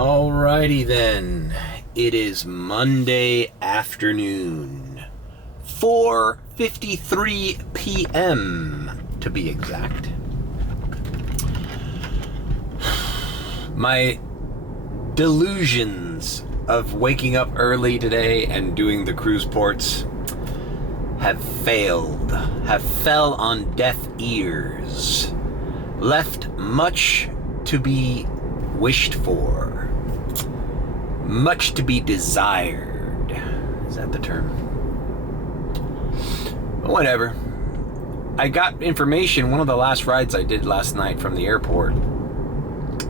Alrighty then. It is Monday afternoon. 4:53 p.m. to be exact. My delusions of waking up early today and doing the cruise ports have fell on deaf ears, left much to be wished for, much to be desired. Is that the term? But whatever. I got information. One of the last rides I did last night from the airport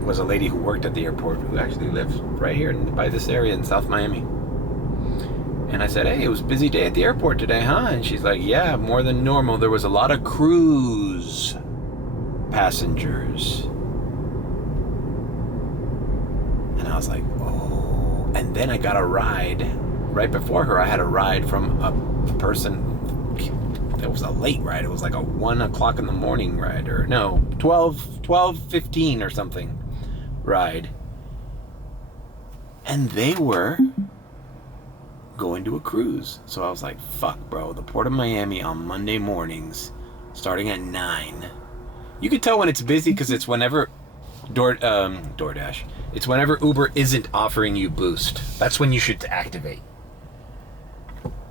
was a lady who worked at the airport who actually lives right here by this area in South Miami. And I said, hey, it was a busy day at the airport today, huh? And she's like, yeah, more than normal. There was a lot of cruise passengers. And I was like, oh. And then I got a ride. Right before her, I had a ride from a person. It was a late ride. It was like a 1 o'clock in the morning ride. Or no, 12:15 or something ride. And they were going to a cruise. So I was like, fuck, bro. The Port of Miami on Monday mornings, starting at 9. You could tell when it's busy because it's whenever DoorDash. It's whenever Uber isn't offering you Boost. That's when you should activate.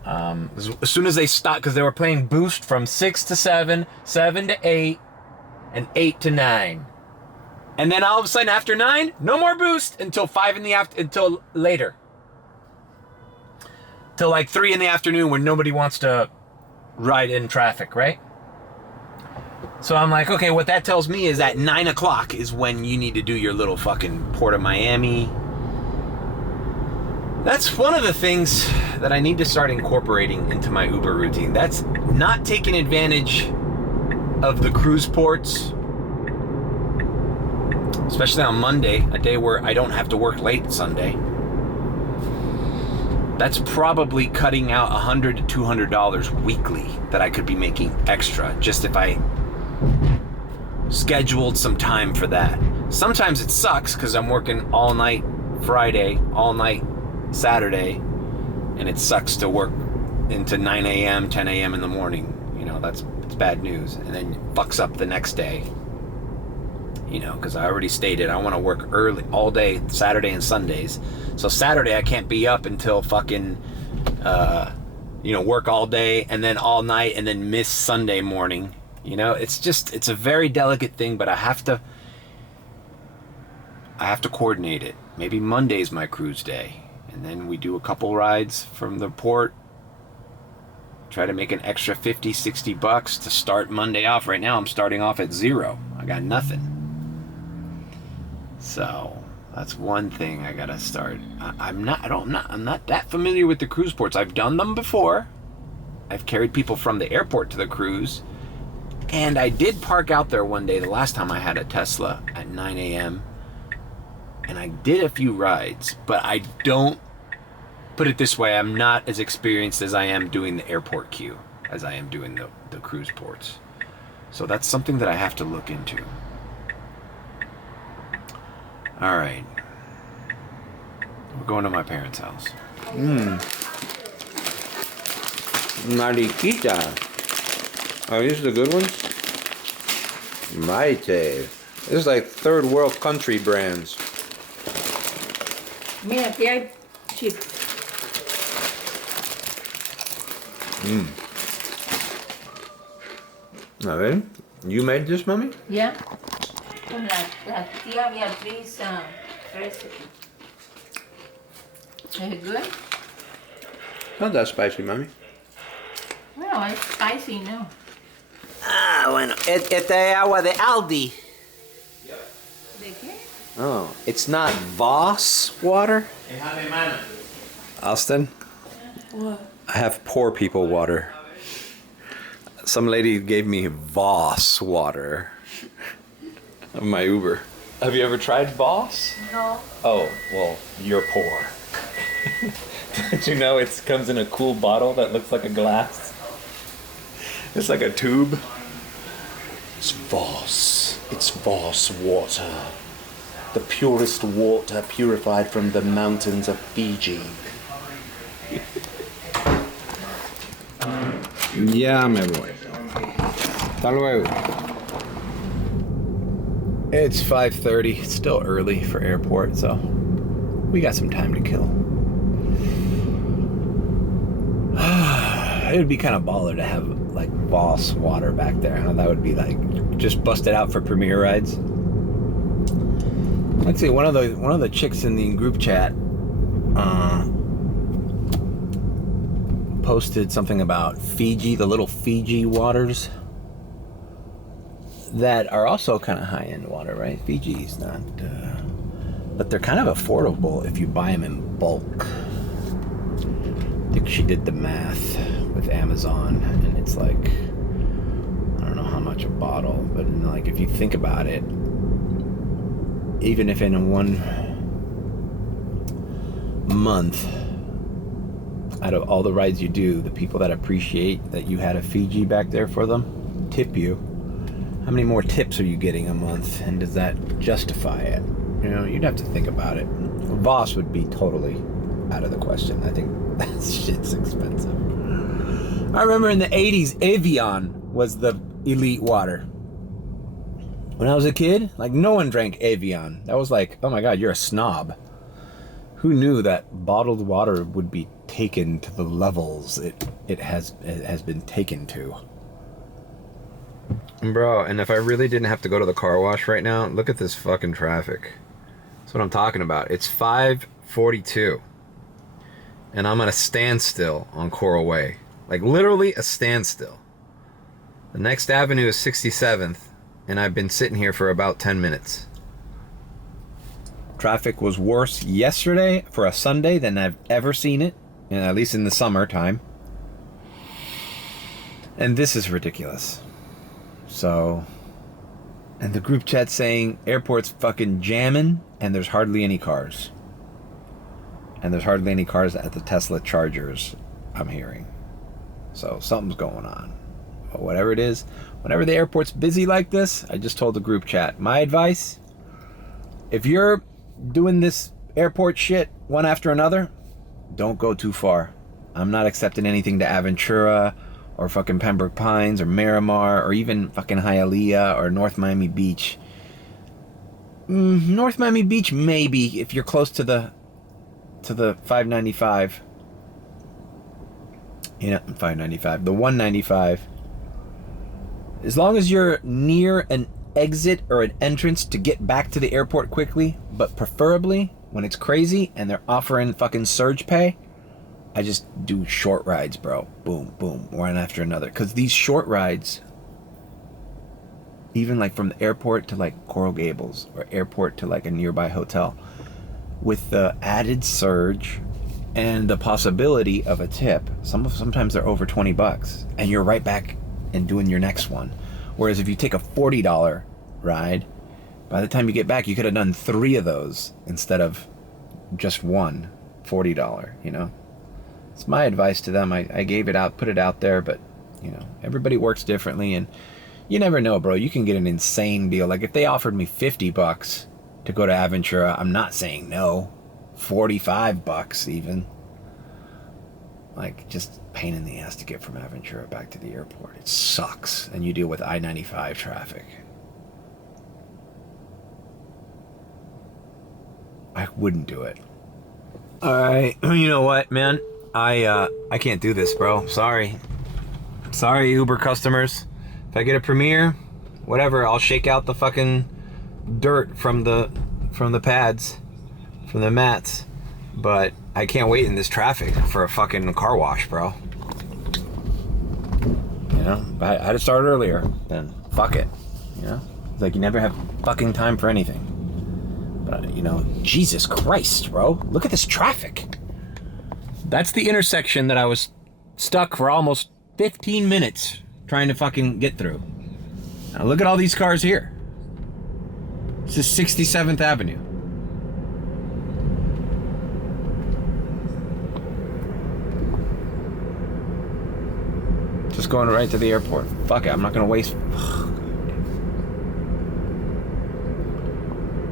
As soon as they stop, because they were playing Boost from 6 to 7, 7 to 8, and 8 to 9. And then all of a sudden after 9, no more Boost until 5 in the until later. Till like 3 in the afternoon when nobody wants to ride in traffic, right? So I'm like, okay, what that tells me is at 9 o'clock is when you need to do your little fucking Port of Miami. That's one of the things that I need to start incorporating into my Uber routine. That's not taking advantage of the cruise ports, especially on Monday, a day where I don't have to work late Sunday. That's probably cutting out $100 to $200 weekly that I could be making extra just if I scheduled some time for that. Sometimes it sucks because I'm working all night Friday, all night Saturday, and it sucks to work into 9 a.m., 10 a.m. in the morning. You know, it's bad news. And then it fucks up the next day. You know, because I already stated I want to work early all day, Saturday and Sundays. So Saturday I can't be up until fucking, work all day and then all night and then miss Sunday morning. You know, it's a very delicate thing, but I have to coordinate it. Maybe Monday's my cruise day. And then we do a couple rides from the port. Try to make an extra $50-$60 to start Monday off. Right now I'm starting off at 0. I got nothing. So that's one thing I gotta start. I'm not that familiar with the cruise ports. I've done them before. I've carried people from the airport to the cruise. And I did park out there one day, the last time I had a Tesla at 9 a.m. And I did a few rides, but I don't, put it this way, I'm not as experienced as I am doing the airport queue as I am doing the cruise ports. So that's something that I have to look into. All right. We're going to my parents' house. Mariquita. Are these the good ones? Maite. This is like third world country brands. Mira, aquí hay chip. A ver, you made this, mommy? Yeah. Con la tía Beatriz recipe. Is it good? Not that spicy, mommy. Well, it's spicy, no. Ah, bueno. Esta es agua de Aldi. ¿De qué? Oh, it's not Voss water? Austin? What? I have poor people water. Some lady gave me Voss water of my Uber. Have you ever tried Voss? No. Oh, well, you're poor. Did you know it comes in a cool bottle that looks like a glass? It's like a tube. It's Voss. It's Voss water. the purest water purified from the mountains of Fiji. Ya me voy. Hasta luego. It's 5:30. It's still early for airport, so we got some time to kill. It would be kind of baller to have like Voss water back there. Huh? That would be like just busted out for premiere rides. Let's see. One of the chicks in the group chat posted something about Fiji, the little Fiji waters that are also kind of high-end water, right? Fiji's not, but they're kind of affordable if you buy them in bulk. I think she did the math with Amazon, and it's like, I don't know how much a bottle, but like if you think about it, even if in 1 month, out of all the rides you do, the people that appreciate that you had a Fiji back there for them tip you. How many more tips are you getting a month, and does that justify it? You know, you'd have to think about it. Voss would be totally out of the question. I think that shit's expensive. I remember in the 80s, Evian was the elite water. When I was a kid, like no one drank Evian. That was like, oh my God, you're a snob. Who knew that bottled water would be taken to the levels it has been taken to? Bro, and if I really didn't have to go to the car wash right now, look at this fucking traffic. That's what I'm talking about. It's 5:42. And I'm at a standstill on Coral Way. Like literally a standstill. The next avenue is 67th, and I've been sitting here for about 10 minutes. Traffic was worse yesterday for a Sunday than I've ever seen it, and at least in the summertime. And this is ridiculous. So, and the group chat saying airport's fucking jamming and there's hardly any cars. And there's hardly any cars at the Tesla chargers, I'm hearing. So something's going on. But whatever it is, whenever the airport's busy like this, I just told the group chat, my advice, if you're doing this airport shit one after another, don't go too far. I'm not accepting anything to Aventura or fucking Pembroke Pines or Miramar or even fucking Hialeah or North Miami Beach. North Miami Beach maybe if you're close to the 595. You know, 595, the 195. As long as you're near an exit or an entrance to get back to the airport quickly, but preferably when it's crazy and they're offering fucking surge pay, I just do short rides, bro. Boom, boom, one after another. Because these short rides, even like from the airport to like Coral Gables or airport to like a nearby hotel, with the added surge and the possibility of a tip, sometimes they're over $20 and you're right back and doing your next one. Whereas if you take a $40 ride, by the time you get back, you could have done 3 of those instead of just one $40, you know? It's my advice to them. I gave it out, put it out there, but, you know, everybody works differently, and you never know, bro. You can get an insane deal. Like, if they offered me $50 to go to Aventura, I'm not saying no. $45 even. Like, just pain in the ass to get from Aventura back to the airport. It sucks, and you deal with I-95 traffic. I wouldn't do it. Alright, you know what, man? I can't do this, bro. Sorry, Uber customers. If I get a Premier, whatever, I'll shake out the fucking dirt from the pads, from the mats. But I can't wait in this traffic for a fucking car wash, bro. You know, I had to start earlier. Then fuck it. You know, it's like you never have fucking time for anything. But you know, Jesus Christ, bro, look at this traffic. That's the intersection that I was stuck for almost 15 minutes trying to fucking get through. Now look at all these cars here. This is 67th Avenue. Just going right to the airport. Fuck it, I'm not gonna waste.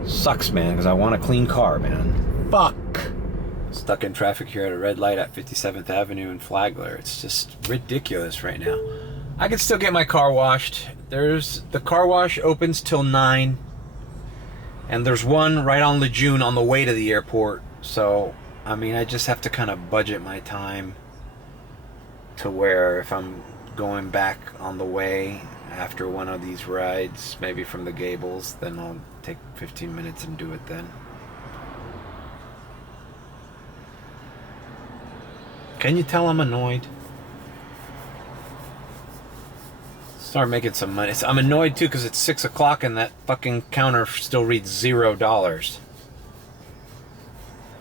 Sucks, man, because I want a clean car, man. Fuck. Stuck in traffic here at a red light at 57th Avenue in Flagler. It's just ridiculous right now. I could still get my car washed. The car wash opens till 9. And there's one right on Lejeune on the way to the airport. So, I mean, I just have to kind of budget my time to where if I'm going back on the way after one of these rides, maybe from the Gables, then I'll take 15 minutes and do it then. Can you tell I'm annoyed? Start making some money. I'm annoyed too because it's 6 o'clock and that fucking counter still reads $0.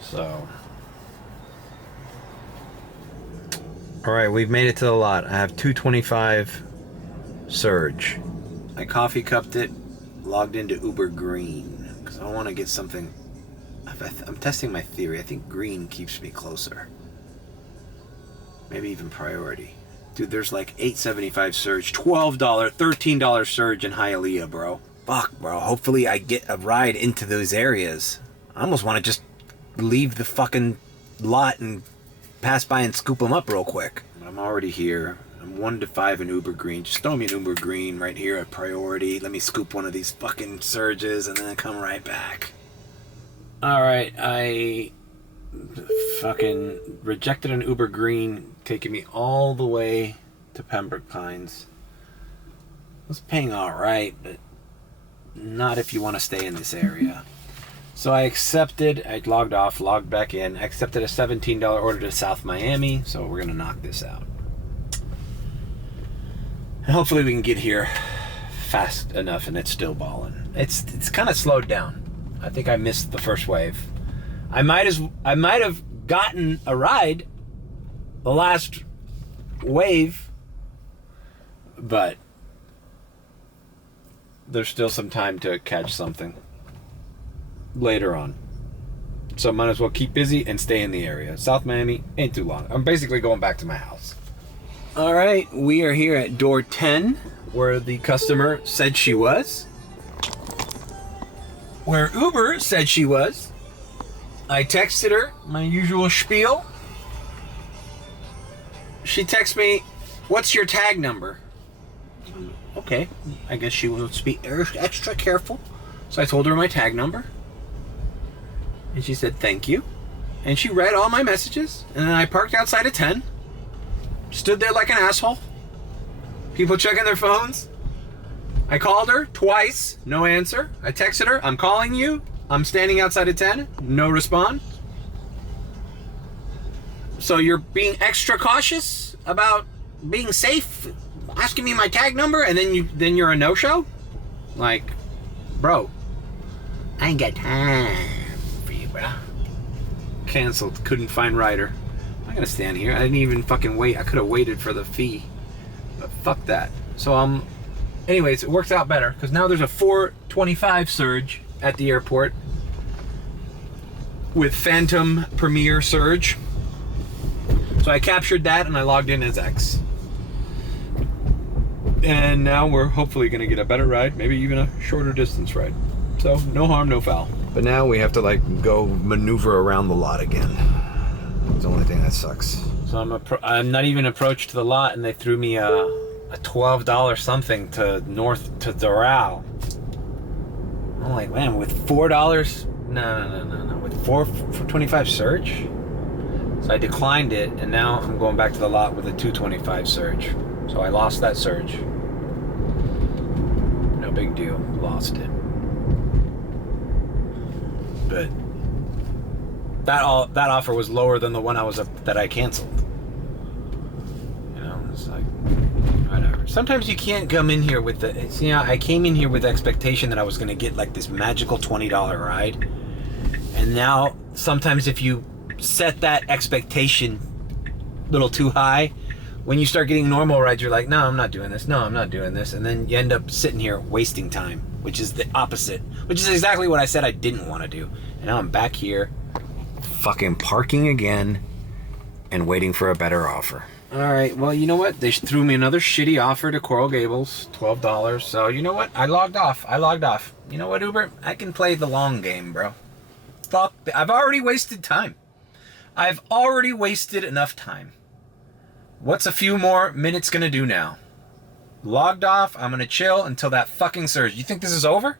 So. Alright, we've made it to the lot. I have 225 surge. I coffee cupped it, logged into Uber Green because I want to get something. I'm testing my theory. I think green keeps me closer. Maybe even priority. Dude, there's like $8.75 surge, $12, $13 surge in Hialeah, bro. Fuck, bro. Hopefully I get a ride into those areas. I almost want to just leave the fucking lot and pass by and scoop them up real quick. I'm already here. I'm 1 to 5 in Uber Green. Just throw me an Uber Green right here at priority. Let me scoop one of these fucking surges and then come right back. Alright, I fucking rejected an Uber Green taking me all the way to Pembroke Pines. I was paying alright, but not if you want to stay in this area. So I accepted, I logged off, logged back in, I accepted a $17 order to South Miami, so we're gonna knock this out. And hopefully we can get here fast enough and it's still balling. It's kind of slowed down. I think I missed the first wave. I might have gotten a ride the last wave, but there's still some time to catch something later on. So might as well keep busy and stay in the area. South Miami ain't too long. I'm basically going back to my house. All right, we are here at door 10, where the customer said she was. Where Uber said she was. I texted her my usual spiel. She texts me, "What's your tag number?" Okay, I guess she will be extra careful. So I told her my tag number. And she said, "Thank you." And she read all my messages. And then I parked outside of 10. Stood there like an asshole. People checking their phones. I called her twice, no answer. I texted her, "I'm calling you. I'm standing outside of 10. No response. So you're being extra cautious about being safe, asking me my tag number, and then you're a no-show? Like, bro, I ain't got time for you, bro. Canceled. Couldn't find rider. I'm not gonna stand here. I didn't even fucking wait. I could have waited for the fee, but fuck that. So anyways, it works out better because now there's a 425 surge at the airport with Phantom Premier surge. So I captured that and I logged in as X. And now we're hopefully gonna get a better ride, maybe even a shorter distance ride. So no harm, no foul. But now we have to like go maneuver around the lot again. It's the only thing that sucks. So I'm not even approached to the lot and they threw me a $12 something to north to Doral. I'm like, man, with $4? No. With 425 surge? So I declined it, and now I'm going back to the lot with a 225 surge. So I lost that surge. No big deal, lost it. But that offer was lower than the one that I canceled. You know, it's like whatever. Sometimes you can't come in here with I came in here with the expectation that I was going to get like this magical $20 ride, and now sometimes if you set that expectation a little too high, when you start getting normal rides, you're like, no, I'm not doing this. No, I'm not doing this. And then you end up sitting here wasting time, which is the opposite, which is exactly what I said I didn't want to do. And now I'm back here fucking parking again and waiting for a better offer. All right. Well, you know what? They threw me another shitty offer to Coral Gables, $12. So you know what? I logged off. You know what, Uber? I can play the long game, bro. Fuck. I've already wasted time. I've already wasted enough time. What's a few more minutes gonna do now? Logged off. I'm gonna chill until that fucking surge. You think this is over?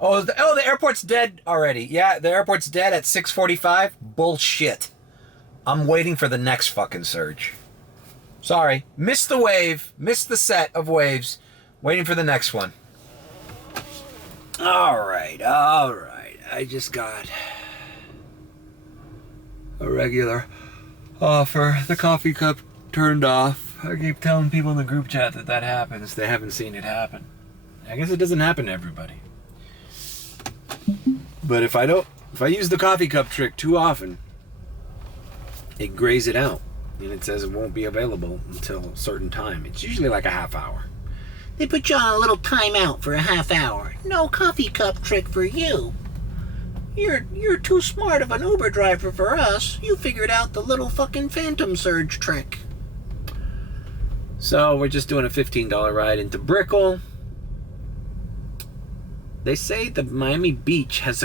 Oh, the airport's dead already. Yeah, the airport's dead at 6:45. Bullshit. I'm waiting for the next fucking surge. Sorry. Missed the wave. Missed the set of waves. Waiting for the next one. All right. I just got a regular offer. The coffee cup turned off. I keep telling people in the group chat that happens. They haven't seen it happen. I guess it doesn't happen to everybody. But if I use the coffee cup trick too often, it grays it out. And it says it won't be available until a certain time. It's usually like a half hour. They put you on a little timeout for a half hour. No coffee cup trick for you. You're too smart of an Uber driver for us. You figured out the little fucking phantom surge trick. So we're just doing a $15 ride into Brickell. They say that Miami Beach has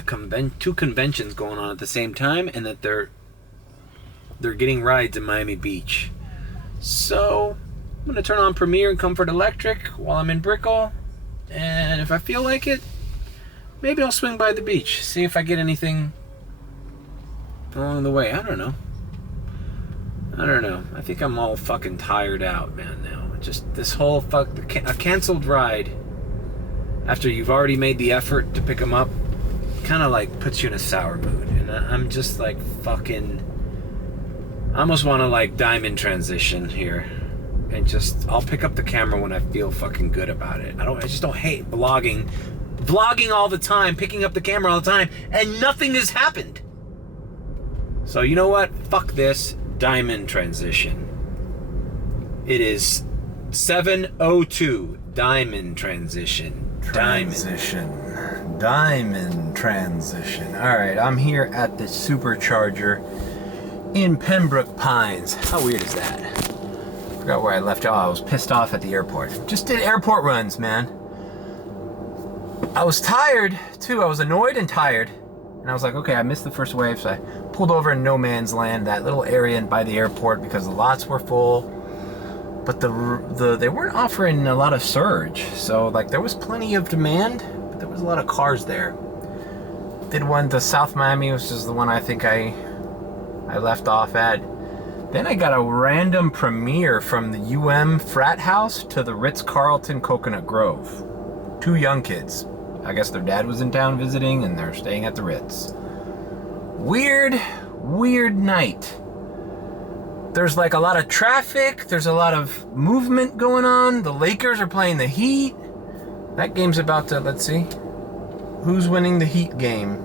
two conventions going on at the same time, and that they're getting rides in Miami Beach. So I'm gonna turn on Premier and Comfort Electric while I'm in Brickell, and if I feel like it, maybe I'll swing by the beach, see if I get anything along the way. I don't know. I think I'm all fucking tired out, man, now. Just this whole a canceled ride after you've already made the effort to pick them up kind of like puts you in a sour mood. And I'm just like fucking... I almost want to like diamond transition here. And just... I'll pick up the camera when I feel fucking good about it. I just don't hate vlogging. Vlogging all the time, picking up the camera all the time, and nothing has happened. So you know what? Fuck this. Diamond transition. It is 7:02. Diamond transition. Diamond transition. All right, I'm here at the supercharger in Pembroke Pines. How weird is that? Forgot where I left y'all. I was pissed off at the airport. Just did airport runs, man. I was tired too. I was annoyed and tired. And I was like, okay, I missed the first wave, so I pulled over in no man's land, that little area by the airport, because the lots were full. But they weren't offering a lot of surge, so like there was plenty of demand, but there was a lot of cars there. Did one to South Miami, which is the one I think I left off at. Then I got a random premiere from the frat house to the Ritz-Carlton Coconut Grove. 2 young kids. I guess their dad was in town visiting and they're staying at the Ritz. Weird night. There's like a lot of traffic. There's a lot of movement going on. The Lakers are playing the Heat. That game's about to, let's see. Who's winning the Heat game?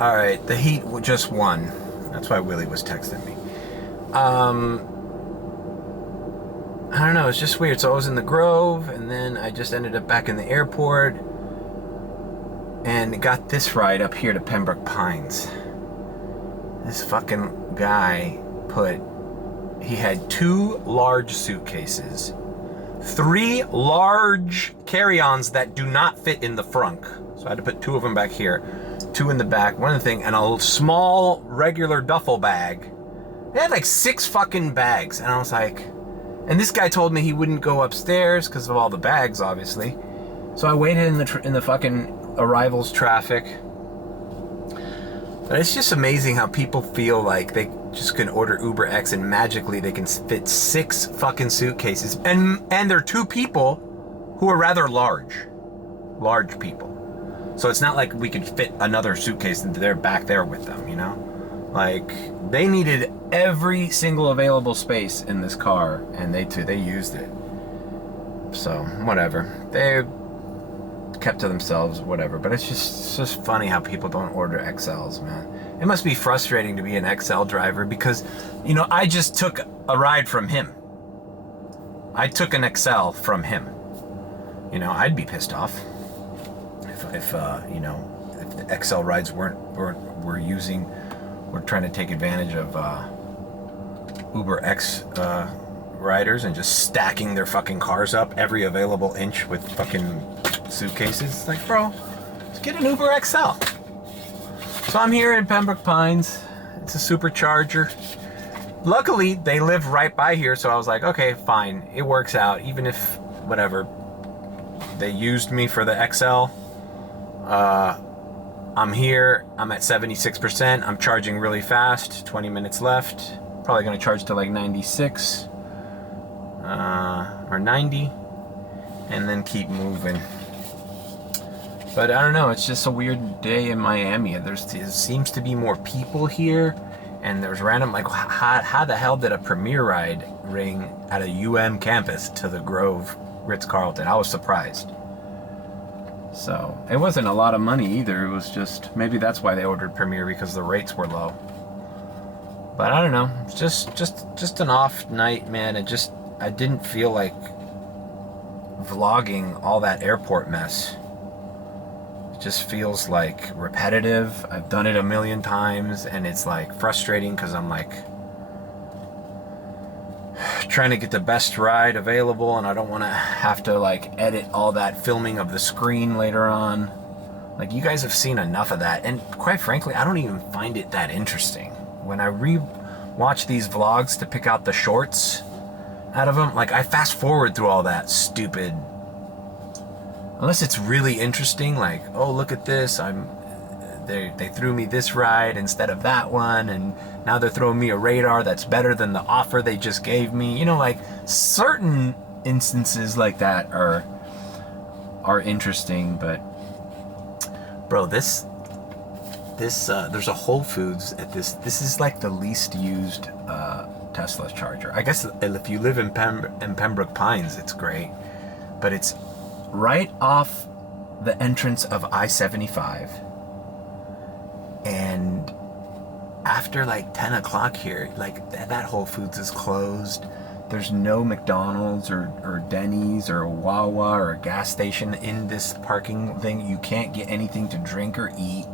All right, the Heat just won. That's why Willie was texting me. I don't know, it's just weird. So I was in the Grove, and then I just ended up back in the airport, and got this ride up here to Pembroke Pines. This fucking guy he had 2 large suitcases, 3 large carry-ons that do not fit in the frunk. So I had to put 2 of them back here, 2 in the back, one thing, and a small regular duffel bag. They had like 6 fucking bags, and I was like... And this guy told me he wouldn't go upstairs because of all the bags, obviously. So I waited in the fucking arrivals traffic. But it's just amazing how people feel like they just can order UberX and magically they can fit 6 fucking suitcases. And they're 2 people who are rather large people. So it's not like we could fit another suitcase into their back there with them, you know? Like, they needed every single available space in this car, and they used it. So, whatever. They kept to themselves, whatever. But it's just funny how people don't order XLs, man. It must be frustrating to be an XL driver because, you know, I just took a ride from him. I took an XL from him. You know, I'd be pissed off if you know, if the XL rides were we're trying to take advantage of UberX riders and just stacking their fucking cars up every available inch with fucking suitcases. It's like, bro, let's get an Uber XL. So I'm here in Pembroke Pines. It's a supercharger. Luckily, they live right by here, so I was like, okay, fine. It works out, even if, whatever, they used me for the XL. I'm here, I'm at 76%. I'm charging really fast, 20 minutes left. Probably gonna charge to like 96 or 90 and then keep moving. But I don't know, it's just a weird day in Miami. There seems to be more people here, and there's random, like, how the hell did a Premier ride ring at a campus to the Grove Ritz-Carlton? I was surprised. So it wasn't a lot of money either. It was just, maybe that's why they ordered Premier, because the rates were low. But I don't know. It's just an off night, man. I didn't feel like vlogging all that airport mess. It just feels like repetitive. I've done it a million times, and it's like frustrating because I'm like trying to get the best ride available, and I don't want to have to like edit all that filming of the screen later on. Like, you guys have seen enough of that, and quite frankly, I don't even find it that interesting. When I re-watch these vlogs to pick out the shorts out of them, like, I fast forward through all that stupid, unless it's really interesting, like, oh, look at this, they threw me this ride instead of that one, and now they're throwing me a radar that's better than the offer they just gave me. You know, like, certain instances like that are interesting. But bro, this there's a Whole Foods at this is like the least used Tesla charger. I guess if you live in Pembroke Pines, it's great, but it's right off the entrance of I-75, and after like 10 o'clock here, like that Whole Foods is closed. There's no McDonald's or Denny's or a Wawa or a gas station in this parking thing. You can't get anything to drink or eat.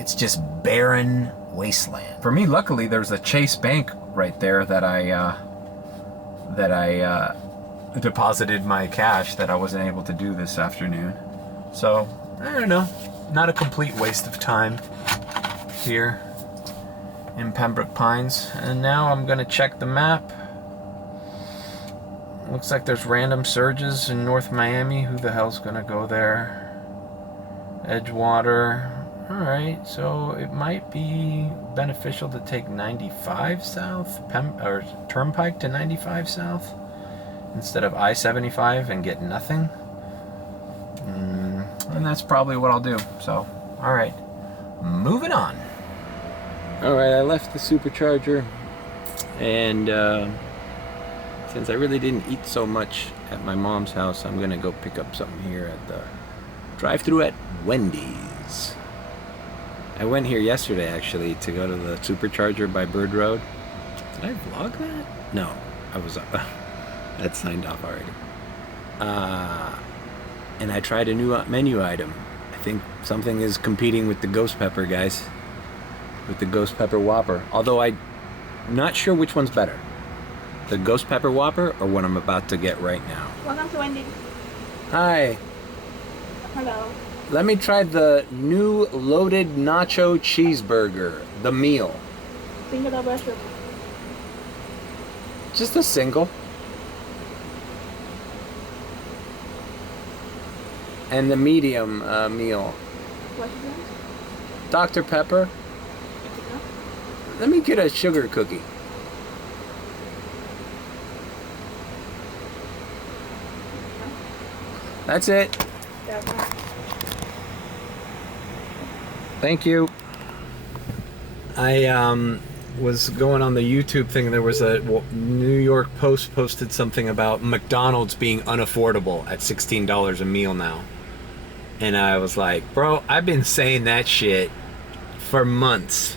It's just barren wasteland. For me, luckily, there's a Chase Bank right there that I deposited my cash that I wasn't able to do this afternoon. So, I don't know. Not a complete waste of time here in Pembroke Pines. And now I'm gonna check the map. Looks like there's random surges in North Miami. Who the hell's gonna go there? Edgewater. Alright, so it might be beneficial to take 95 south, or Turnpike to 95 south, instead of I-75 and get nothing. And that's probably what I'll do. So, alright, moving on. Alright, I left the supercharger, and since I really didn't eat so much at my mom's house, I'm gonna go pick up something here at the drive-thru at Wendy's. I went here yesterday, actually, to go to the supercharger by Bird Road. Did I vlog that? No, I was that signed off already. And I tried a new menu item. I think something is competing with the Ghost Pepper, guys. With the Ghost Pepper Whopper. Although I'm not sure which one's better. The Ghost Pepper Whopper or what I'm about to get right now. Welcome to Wendy's. Hi. Hello. Let me try the new loaded nacho cheeseburger, the meal. Single double triple. Just a single. And the medium meal. What's your name? Dr. Pepper. Let me get a sugar cookie. That's it. Thank you. I was going on the YouTube thing. There was a New York Post posted something about McDonald's being unaffordable at $16 a meal now. And I was like, bro, I've been saying that shit for months.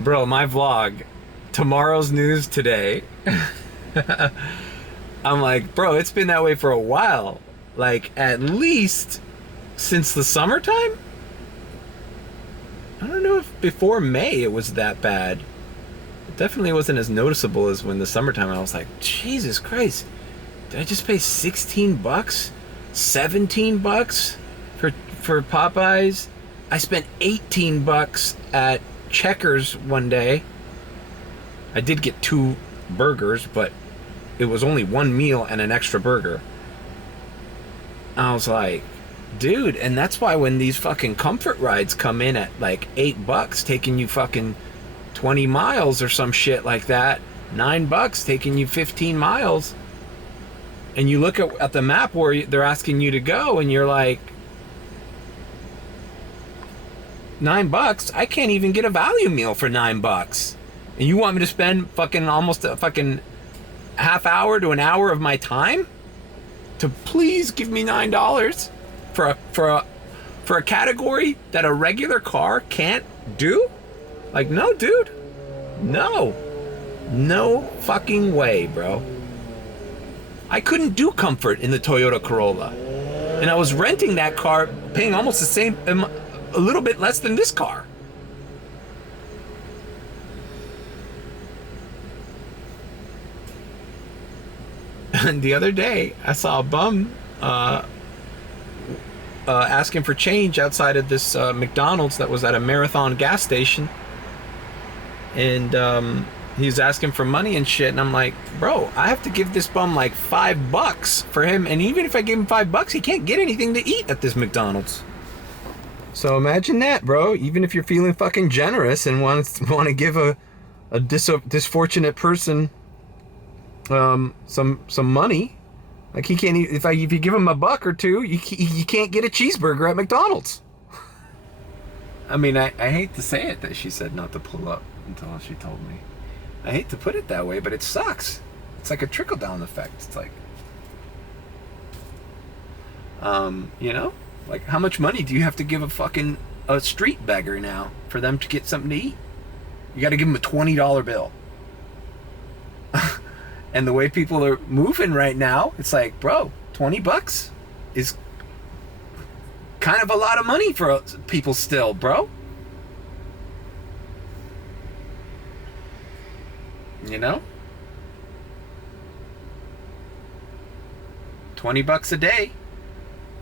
Bro, my vlog, tomorrow's news today. I'm like, bro, it's been that way for a while. Like, at least since the summertime? I don't know if before May it was that bad. It definitely wasn't as noticeable as when the summertime. I was like, Jesus Christ, did I just pay $16, $17 for Popeyes? I spent $18 at Checkers one day. I did get 2 burgers, but it was only 1 meal and an extra burger. I was like, dude, and that's why when these fucking comfort rides come in at like $8, taking you fucking 20 miles or some shit like that, $9 taking you 15 miles, and you look at the map where they're asking you to go, and you're like, $9? I can't even get a value meal for $9. And you want me to spend fucking almost a fucking half hour to an hour of my time to please give me $9 for a category that a regular car can't do? Like, no, dude. No fucking way, bro. I couldn't do comfort in the Toyota Corolla. And I was renting that car, paying almost the same, a little bit less than this car. And the other day, I saw a bum asking for change outside of this McDonald's that was at a Marathon gas station. And he was asking for money and shit. And I'm like, bro, I have to give this bum like $5 for him. And even if I give him $5, he can't get anything to eat at this McDonald's. So imagine that, bro. Even if you're feeling fucking generous and want to give a disfortunate person some money, like he can't. If you give him $1 or $2, you can't get a cheeseburger at McDonald's. I mean, I hate to say it that she said not to pull up until she told me. I hate to put it that way, but it sucks. It's like a trickle down effect. It's like, you know, like how much money do you have to give a street beggar now for them to get something to eat? You got to give them a $20 bill. And the way people are moving right now, it's like, bro, $20 is kind of a lot of money for people still, bro. You know? $20 a day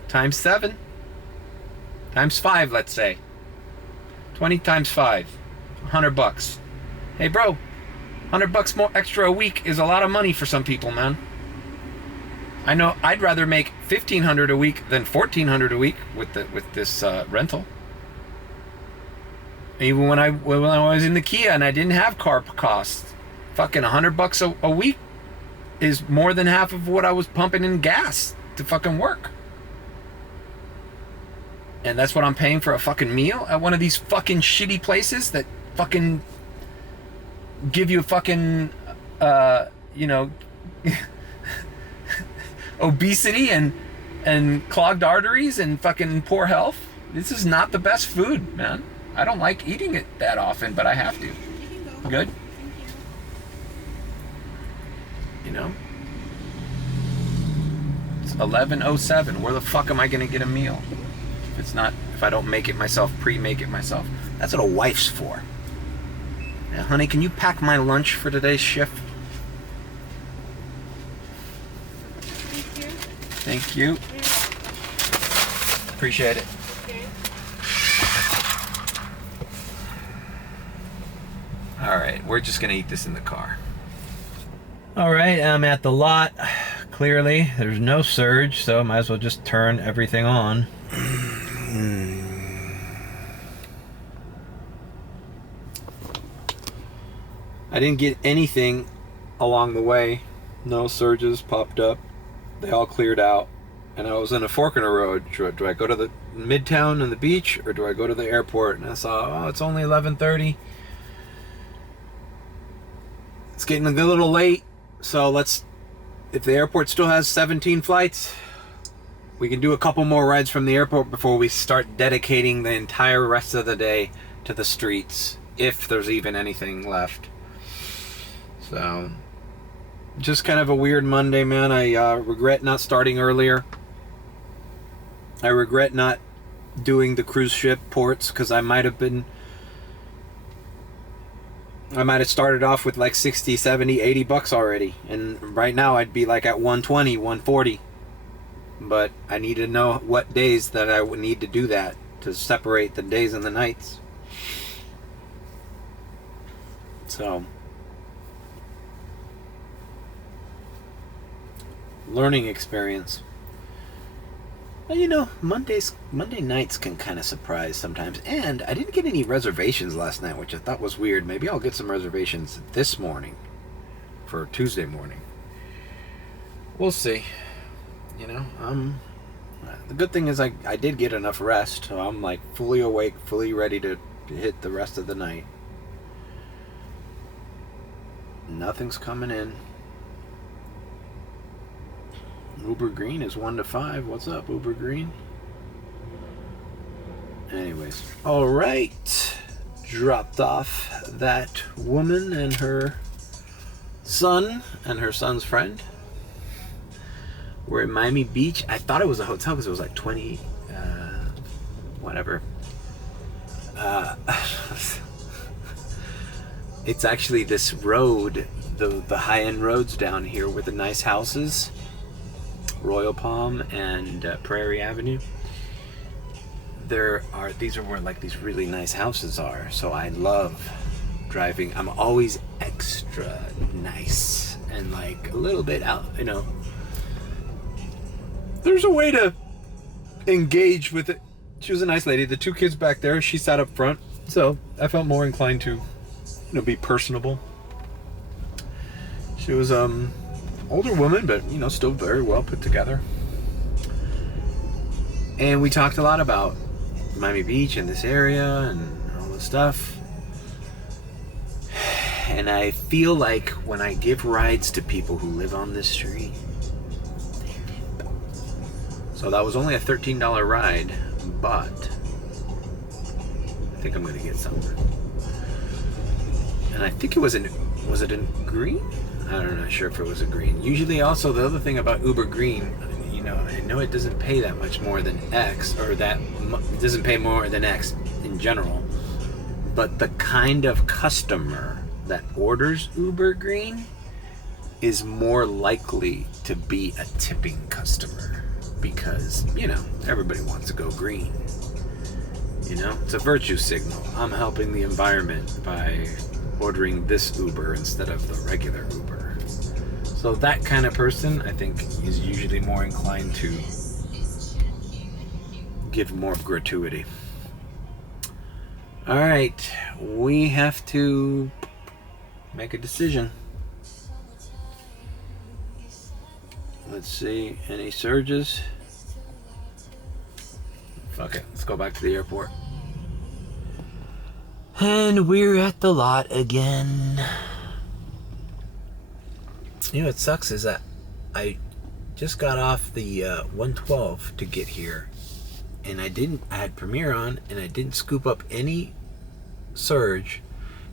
times 7 times 5, let's say. 20 times 5, $100. Hey, bro, $100 more extra a week is a lot of money for some people, man. I know I'd rather make $1,500 a week than $1,400 a week with this rental. Even when I was in the Kia and I didn't have car costs, fucking $100 a week is more than half of what I was pumping in gas to fucking work. And that's what I'm paying for a fucking meal at one of these fucking shitty places that fucking give you a fucking, you know, obesity and clogged arteries and fucking poor health. This is not the best food, man. I don't like eating it that often, but I have to. Good? You know? It's 11:07. Where the fuck am I gonna get a meal? If I don't make it myself, pre-make it myself. That's what a wife's for. Now, honey, can you pack my lunch for today's shift? Thank you. Appreciate it. All right, we're just gonna eat this in the car. All right, I'm at the lot. Clearly, there's no surge, so I might as well just turn everything on. I didn't get anything along the way. No surges popped up. They all cleared out. And I was in a fork in the road. Do I go to the Midtown and the beach, or do I go to the airport? And I saw, it's only 11:30. It's getting a little late. So if the airport still has 17 flights, we can do a couple more rides from the airport before we start dedicating the entire rest of the day to the streets, if there's even anything left. So, just kind of a weird Monday, man. I regret not starting earlier. I regret not doing the cruise ship ports, because I might have been I might have started off with like 60, 70, 80 bucks already. And right now I'd be like at 120, 140. But I need to know what days that I would need to do that to separate the days and the nights. So, learning experience. Well, you know, Monday nights can kind of surprise sometimes. And I didn't get any reservations last night, which I thought was weird. Maybe I'll get some reservations this morning for Tuesday morning. We'll see. You know, the good thing is I did get enough rest, so I'm like fully awake, fully ready to hit the rest of the night. Nothing's coming in. Uber Green is 1 to 5. What's up, Uber Green? Anyways, all right. Dropped off that woman and her son and her son's friend. We're in Miami Beach. I thought it was a hotel because it was like 20, whatever. It's actually this road, the high-end roads down here with the nice houses, Royal Palm and Prairie Avenue. These are where like these really nice houses are. So I love driving. I'm always extra nice and like a little bit out, you know. There's a way to engage with it. She was a nice lady. The two kids back there, she sat up front. So I felt more inclined to, you know, be personable. She was older woman, but you know, still very well put together. And we talked a lot about Miami Beach and this area and all this stuff. And I feel like when I give rides to people who live on this street, so that was only a $13 ride, but I think I'm gonna get something. And I think it was was it in green? I'm not sure if it was a green. Usually also the other thing about Uber Green, you know, I know it doesn't pay that much more than X, or it doesn't pay more than X in general, but the kind of customer that orders Uber Green is more likely to be a tipping customer. Because, you know, everybody wants to go green. You know, it's a virtue signal. I'm helping the environment by ordering this Uber instead of the regular Uber. So that kind of person, I think, is usually more inclined to give more gratuity. All right, we have to make a decision. Let's see, any surges? Fuck it, let's go back to the airport. And we're at the lot again. You know what sucks is that I just got off the 112 to get here. And I had Premiere on, and I didn't scoop up any surge.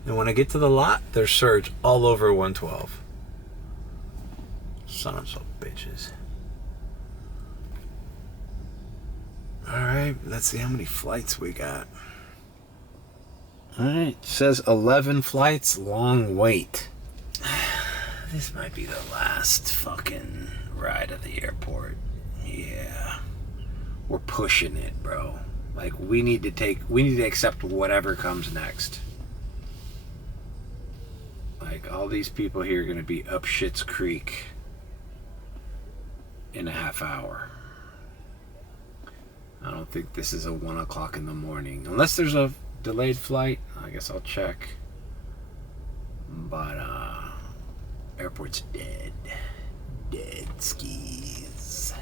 And when I get to the lot, there's surge all over 112. Son of some bitches. Alright, let's see how many flights we got. Alright, says 11 flights, long wait. This might be the last fucking ride at the airport. Yeah. We're pushing it, bro. Like, we need to accept whatever comes next. Like, all these people here are gonna be up Schitt's Creek in a half hour. I don't think this is a 1 o'clock in the morning. Unless there's a delayed flight, I guess I'll check. But, airport's dead. Dead skis.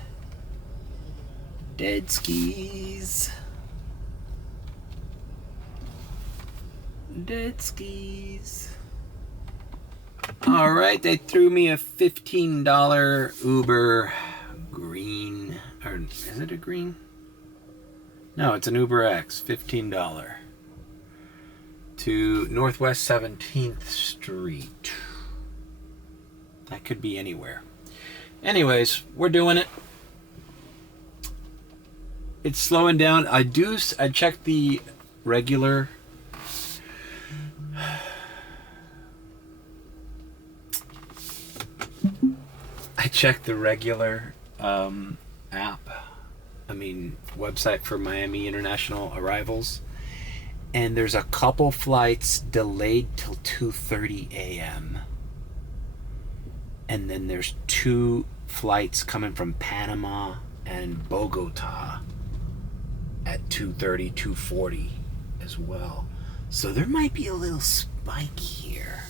Dead skis. Dead skis. Alright, they threw me a $15 Uber Green. Or is it a green? No, it's an UberX, $15. To Northwest 17th Street. That could be anywhere. Anyways, we're doing it. It's slowing down. I checked the regular I checked the regular website for Miami International arrivals, and there's a couple flights delayed till 2:30 a.m. And then there's 2 flights coming from Panama and Bogota at 2:30, 2:40 as well. So there might be a little spike here.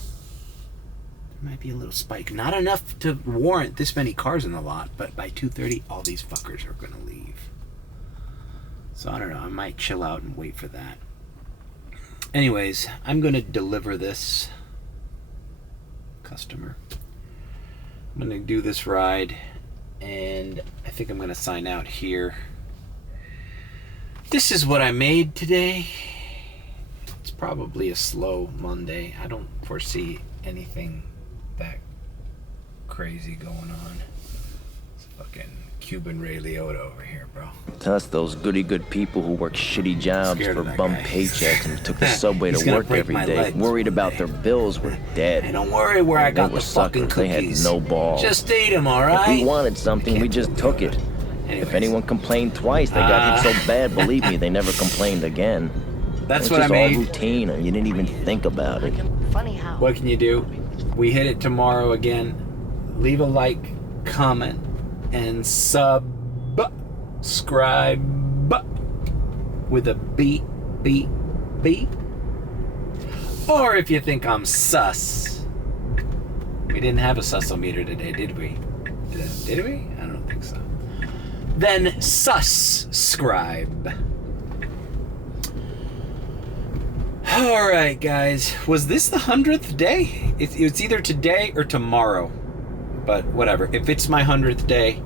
There might be a little spike. Not enough to warrant this many cars in the lot, but by 2:30, all these fuckers are going to leave. So I don't know. I might chill out and wait for that. Anyways, I'm going to deliver this customer. I'm going to do this ride, and I think I'm going to sign out here. This is what I made today. It's probably a slow Monday. I don't foresee anything that crazy going on. It's fucking Cuban Ray Liotta over here, bro. To us, those goody-good people who work shitty jobs Scared for of that bum guy. paychecks and took the subway He's to gonna work break every my day, legs worried one about day. their bills were dead. Hey, don't worry where I They got were the fucking suckers. They cookies. had no balls. Just eat them, all If right? we wanted something, we just took it. Anyways. If anyone complained twice, they got hit so bad, believe me, they never complained again. That's It's what I just all made. routine, and you didn't even think about it. Funny how. What can you do? We hit it tomorrow again. Leave a like, comment, and subscribe with a beep, beep, beep. Or if you think I'm sus. We didn't have a susometer today, did we? Did we? I don't think so. Then subscribe. All right, guys. Was this the 100th day? It's either today or tomorrow. But whatever. If it's my 100th day,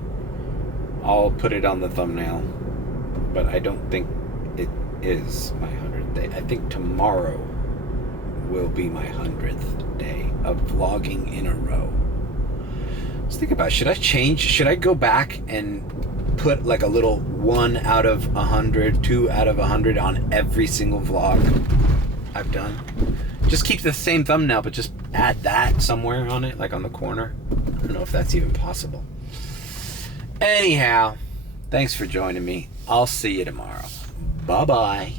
I'll put it on the thumbnail. But I don't think it is my 100th day. I think tomorrow will be my 100th day of vlogging in a row. Let's think about it. Should I go back and put like a little 1 out of 100, 2 out of 100 on every single vlog I've done? Just keep the same thumbnail, but just add that somewhere on it, like on the corner. I don't know if that's even possible. Anyhow, thanks for joining me. I'll see you tomorrow. Bye-bye.